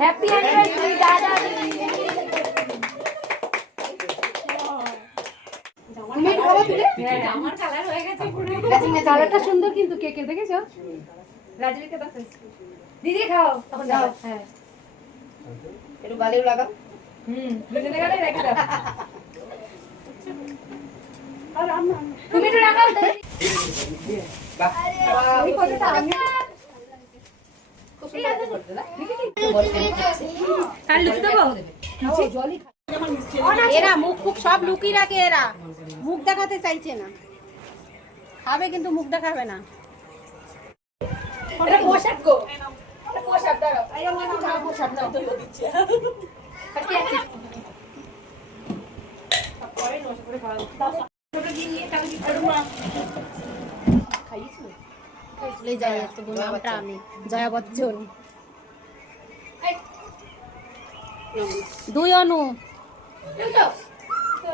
Happy anniversary দাদা। আমার colour হয়ে গেছে পুরো। কালারটা সুন্দর কিন্তু কেকের দেখেছো? রাজবীরকে দাও। দিদি খাও তখন যাও। হ্যাঁ একটু বালিও লাগাও। দুজনে গেলে রেখে দাও। তুমি তো লাগাও। ওই কতটা আমি কাল লুচি দেবো। এরা মুখ ফুক সব লুকিয়ে রাখে, এরা মুখ দেখাতে চাইছে না, খাবে কিন্তু মুখ দেখাবে না। ওটা পোশাক গো, ওটা পোশাক দাও। আই আমার নাম পোশাক দাও তো দিচ্ছে। আর কি আছে? পরে নষ্ট করে খাওয়া। ছোট দিয়ে নিয়ে কাল কি করব? খাইছো? চলে যাই একটু নামটা আমি জয়া বচ্চন। দুই অনু চল